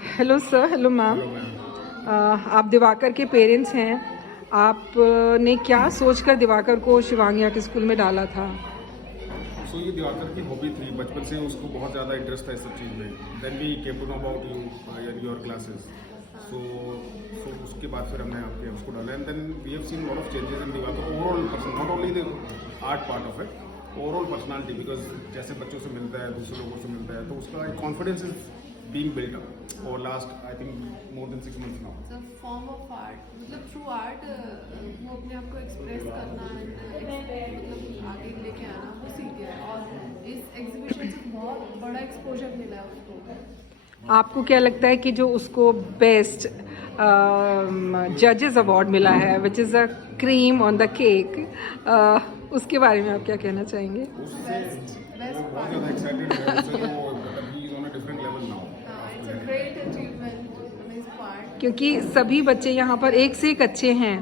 Hello sir, hello ma'am. आप दिवाकर के parents हैं। आपने क्या सोचकर दिवाकर को शिवांगी आर्ट स्कूल में डाला था? सो ये दिवाकर की हॉबी थी, बचपन से उसको बहुत ज़्यादा इंटरेस्ट था इस सब चीज़ में। Then we came to know about you your classes. So उसके बाद फिर हमने आपके उसको डाला and then we have seen lot of changes in Diwakar overall person, not only the art part of it, overall personality. Because जैसे बच्चों से मिलता है, दूसरे लोगों से मिलता है, तो उसका एक confidence is being built up over last I think more than 6 months now. It's a form of art. मतलब थ्रू आर्ट वो अपने आप को एक्सप्रेस करना मतलब आगे लेके आना वो सीख गया है और इस एग्जीबिशन से बहुत बड़ा एक्सपोजर मिला है उसको। आपको क्या लगता है कि जो उसको बेस्ट जजेस अवार्ड मिला है, which is a cream on the cake, उसके बारे में आप क्या कहना चाहेंगे? उससे वो बहुत ज़्यादा एक्साइटेड है, उससे वो मतलब he is on a different level now. It's a great achievement on his part. क्योंकि सभी बच्चे यहाँ पर एक से एक अच्छे हैं,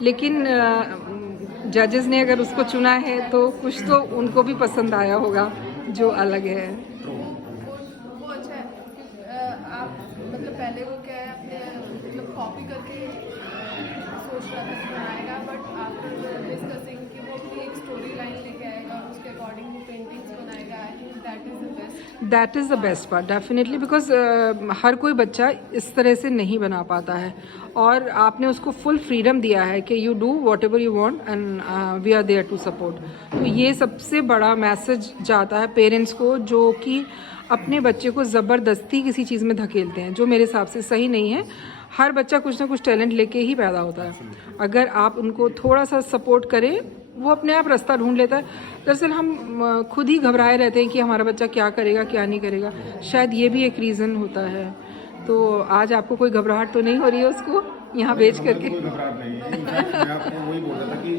लेकिन जजेस ने अगर उसको चुना है तो कुछ तो उनको भी पसंद आया होगा जो अलग है। वो अच्छा है कि आप मतलब पहले वो क्या है अपने मतलब कॉपी करके सोच रहा था कि बनाएगा, बट आफ्टर डिस्कसिंग कि वो अपनी एक स्टोरी लाइन लेके आएगा और उसके अकॉर्डिंग वो पेंटिंग्स बनाएगा। I think that is the best part definitely, because हर कोई बच्चा इस तरह से नहीं बना पाता है और आपने उसको फुल फ्रीडम दिया है कि you do whatever you want and we are there to support. तो ये सबसे बड़ा मैसेज जाता है पेरेंट्स को, जो कि अपने बच्चे को ज़बरदस्ती किसी चीज़ में धकेलते हैं, जो मेरे हिसाब से सही नहीं है। हर बच्चा कुछ ना कुछ टैलेंट लेके ही पैदा होता है। अगर आप उनको थोड़ा सा सपोर्ट करें, वो अपने आप रास्ता ढूंढ लेता है। दरअसल हम खुद ही घबराए रहते हैं कि हमारा बच्चा क्या करेगा क्या नहीं करेगा, शायद ये भी एक रीज़न होता है। तो आज आपको कोई घबराहट तो नहीं हो रही है उसको यहाँ बेच करके? कोई घबराहट नहीं है। इनफैक्ट मैं आपको वही बोल रहा था कि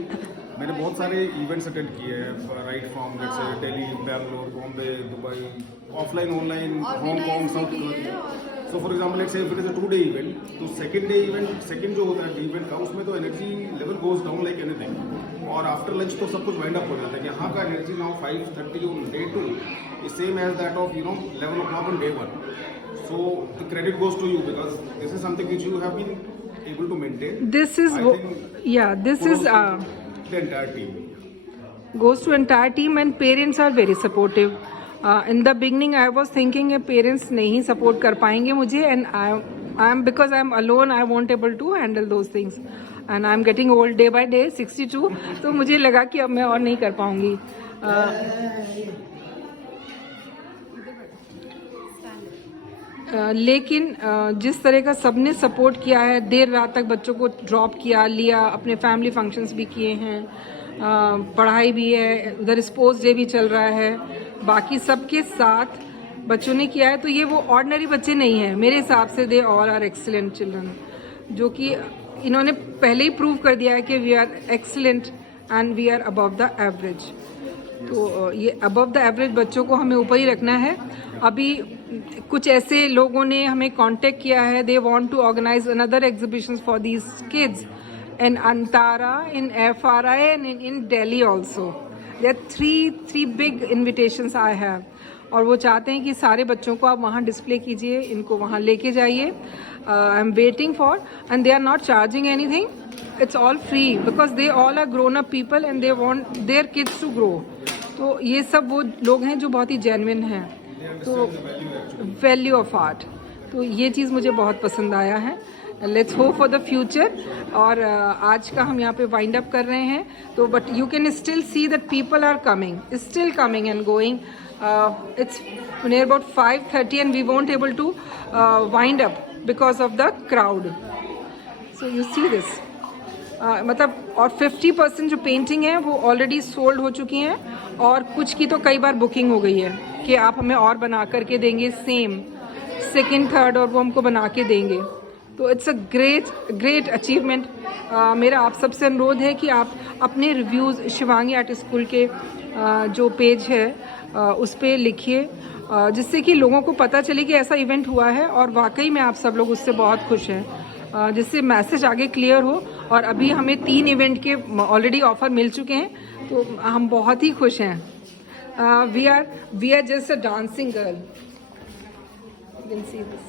मैंने बहुत सारे इवेंट्स अटेंड किए हैं, right from let's say Delhi, Bangalore, Bombay, Dubai, offline, online, Hong Kong, south Korea. So for example let's say if it is a 2 day event, तो सेकंड डे इवेंट, सेकंड जो होता है इवेंट का, उसमें तो energy level goes down like anything, और after lunch तो सब कुछ वाइंड अप हो जाता है कि यहाँ का energy now 5:30 on day 2 is same as that of 11 o'clock on day 1. So the credit goes to you because this is something which you have been able to maintain. This is I think this is the entire team. goes to entire team and parents are very supportive. In the beginning I was thinking parents नहीं support कर पाएंगे मुझे, and I am because I am alone, I won't able to handle those things and I am getting old day by day, 62, तो मुझे लगा कि अब मैं और नहीं कर पाऊंगी। लेकिन जिस तरह का सबने सपोर्ट किया है, देर रात तक बच्चों को ड्रॉप किया, लिया, अपने फैमिली फंक्शंस भी किए हैं, पढ़ाई भी है, उधर स्पोर्ट्स डे भी चल रहा है, बाकी सबके साथ बच्चों ने किया है। तो ये वो ऑर्डिनरी बच्चे नहीं हैं मेरे हिसाब से, they all are excellent children, जो कि इन्होंने पहले ही प्रूव कर दिया है कि we are excellent and we are above the average. तो ये अबव द एवरेज बच्चों को हमें ऊपर ही रखना है। अभी कुछ ऐसे लोगों ने हमें कांटेक्ट किया है, they want to organise another exhibitions for these kids in Antara, in FRI and in Delhi also. There are three big invitations I have, और वो चाहते हैं कि सारे बच्चों को आप वहाँ डिस्प्ले कीजिए, इनको वहाँ लेके जाइए। I am waiting for, and they are not charging anything, it's all free because they all are grown up people and they want their kids to grow. तो ये सब वो लोग हैं जो बहुत ही जेन्युइन हैं, तो वैल्यू ऑफ आर्ट। तो ये चीज़ मुझे बहुत पसंद आया है। Let's hope for the future. और आज का हम यहाँ पे वाइंड अप कर रहे हैं, तो but you can still see that people are coming, still coming and going. It's near about 5:30 and we won't able to wind up because of the crowd. So you see this. मतलब और 50% जो painting है वो already sold हो चुकी हैं, और कुछ की तो कई बार बुकिंग हो गई है कि आप हमें और बना करके देंगे सेम सेकंड थर्ड, और वो हमको बना के देंगे। तो इट्स अ ग्रेट अचीवमेंट। मेरा आप सबसे अनुरोध है कि आप अपने रिव्यूज़ शिवांगी आर्ट स्कूल के जो पेज है उस पर लिखिए, जिससे कि लोगों को पता चले कि ऐसा इवेंट हुआ है और वाकई में आप सब लोग उससे बहुत खुश हैं, जिससे मैसेज आगे क्लियर हो। और अभी हमें 3 इवेंट के ऑलरेडी ऑफर मिल चुके हैं, तो हम बहुत ही खुश हैं। We are just a dancing girl, you can see this.